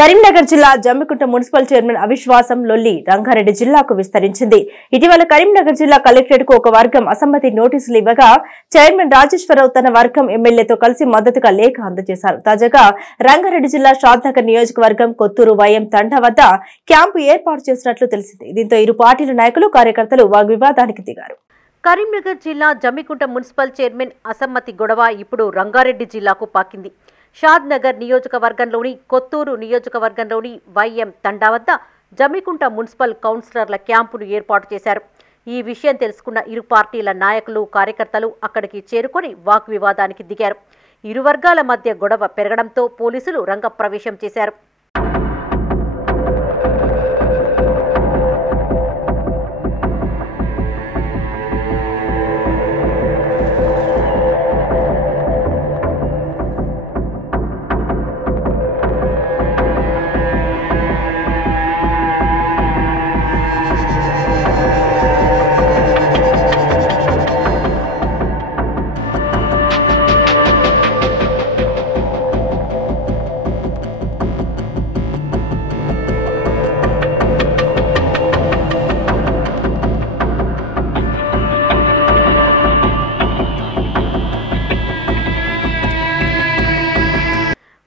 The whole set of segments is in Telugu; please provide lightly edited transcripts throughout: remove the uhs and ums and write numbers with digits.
కరీంనగర్ జిల్లా జమ్మికుంట మున్సిపల్ చైర్మన్ అవిశ్వాసం లొల్లి రంగారెడ్డి జిల్లాకు విస్తరించింది. ఇటీవల కరీంనగర్ జిల్లా కలెక్టరేట్ కు ఒక వర్గం అసమ్మతి నోటీసులు ఇవ్వగా చైర్మన్ రాజేశ్వరరావు తన వర్గం ఎమ్మెల్యేతో కలిసి మద్దతుగా లేఖ అందజేశారు. తాజాగా రంగారెడ్డి జిల్లా షాద్నగర్ నియోజకవర్గం కొత్తూరు వైఎం తండా వద్ద క్యాంపు ఏర్పాటు చేసినట్లు తెలిసింది. దీంతో ఇరు పార్టీల నాయకులు కార్యకర్తలు వాగ్వివాదానికి దిగారు. కరీంనగర్ జిల్లా జమ్మికుంట మున్సిపల్ చైర్మన్ అసమ్మతి గొడవ ఇప్పుడు రంగారెడ్డి జిల్లాకు పాకింది. షాద్నగర్ నియోజకవర్గంలోని కొత్తూరు నియోజకవర్గంలోని వైఎం తండా వద్ద జమ్మికుంట మున్సిపల్ కౌన్సిలర్ల క్యాంపును ఏర్పాటు చేశారు. ఈ విషయం తెలుసుకున్న ఇరు పార్టీల నాయకులు కార్యకర్తలు అక్కడికి చేరుకొని వాగ్వివాదానికి దిగారు. ఇరు వర్గాల మధ్య గొడవ పెరగడంతో పోలీసులు రంగప్రవేశం చేశారు.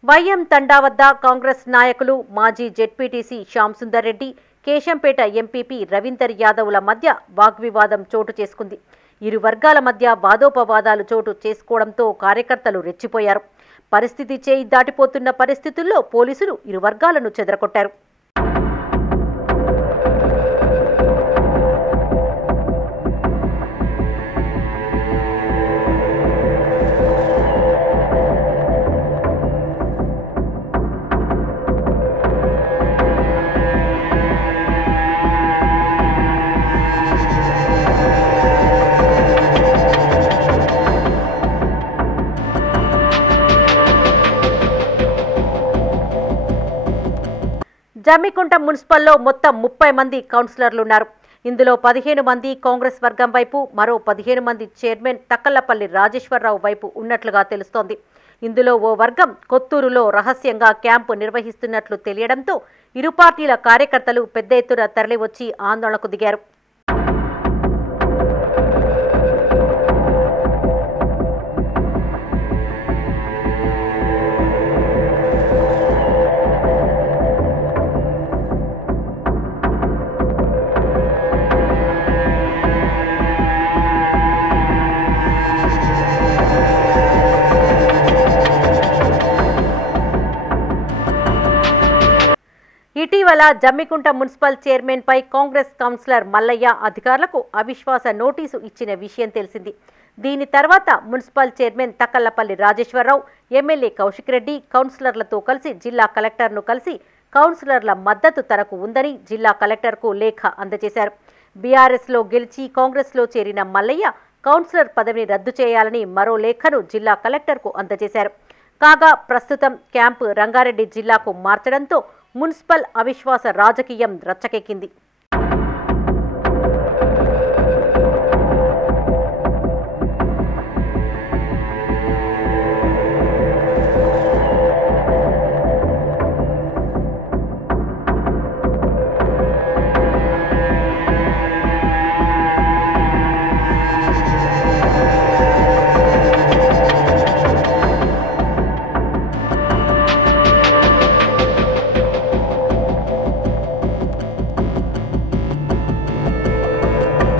వైఎం తండా వద్ద కాంగ్రెస్ నాయకులు మాజీ జెడ్పీటీసీ శ్యామ్ సుందర్ రెడ్డి, కేశంపేట ఎంపీపీ రవీందర్ యాదవ్ల మధ్య వాగ్వివాదం చోటు చేసుకుంది. ఇరు వర్గాల మధ్య వాదోపవాదాలు చోటు చేసుకోవడంతో కార్యకర్తలు రెచ్చిపోయారు. పరిస్థితి చేయి దాటిపోతున్న పరిస్థితుల్లో పోలీసులు ఇరు వర్గాలను చెదరగొట్టారు. జమ్మికుంట మున్సిపల్లో మొత్తం 30 మంది కౌన్సిలర్లున్నారు. ఇందులో 15 మంది కాంగ్రెస్ వర్గం వైపు, మరో 15 మంది చైర్మన్ తక్కలపల్లి రాజేశ్వరరావు వైపు ఉన్నట్లుగా తెలుస్తోంది. ఇందులో ఓ వర్గం కొత్తూరులో రహస్యంగా క్యాంపు నిర్వహిస్తున్నట్లు తెలియడంతో ఇరు పార్టీల కార్యకర్తలు పెద్ద ఎత్తున తరలివచ్చి ఆందోళనకు దిగారు. ఇటీవల జమ్మికుంట మున్సిపల్ చైర్మన్ పై కాంగ్రెస్ కౌన్సిలర్ మల్లయ్య అధికారులకు అవిశ్వాస నోటీసు ఇచ్చిన విషయం తెలిసింది. దీని తర్వాత municipal chairman Takkalapalli Rajeshwar Rao, MLA Kaushik Reddy కౌన్సిలర్లతో కలిసి జిల్లా కలెక్టర్ను కలిసి కౌన్సిలర్ల మద్దతు తనకు ఉందని జిల్లా కలెక్టర్కు లేఖ అందజేశారు. బీఆర్ఎస్లో గెలిచి కాంగ్రెస్లో చేరిన మల్లయ్య కౌన్సిలర్ పదవిని రద్దు చేయాలని మరో లేఖను జిల్లా కలెక్టర్కు అందజేశారు. కాగా ప్రస్తుతం క్యాంపు రంగారెడ్డి జిల్లాకు మార్చడంతో మున్సిపల్ అవిశ్వాస రాజకీయం రచ్చకెక్కింది.